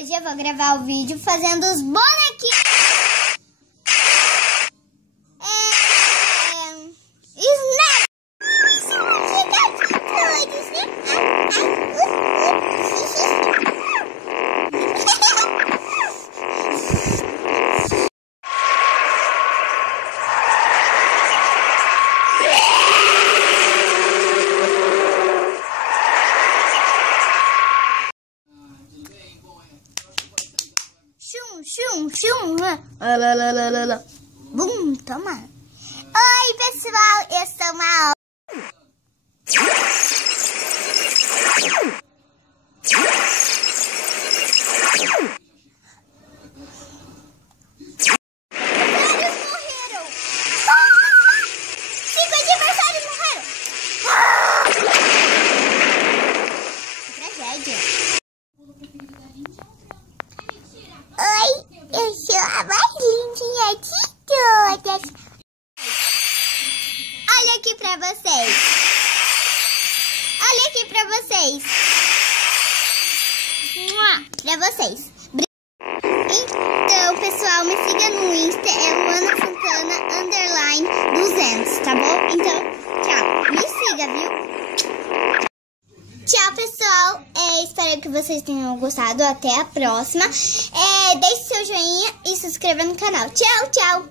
Hoje eu vou gravar o vídeo fazendo os bonequinhos. Chum. Bum, toma. Oi, pessoal, eu sou uma... Vários morreram. 5 adversários morreram. Que tragédia. Oi, eu sou a mais lindinha de todas. Olha aqui pra vocês. Olha aqui pra vocês. Pra vocês. Então, pessoal, me siga no Insta. É Luana Santana _200, tá bom? Então, tchau. Me siga, viu? Tchau, pessoal. Espero que vocês tenham gostado. Até a próxima. Deixe seu joinha e se inscreva no canal. Tchau.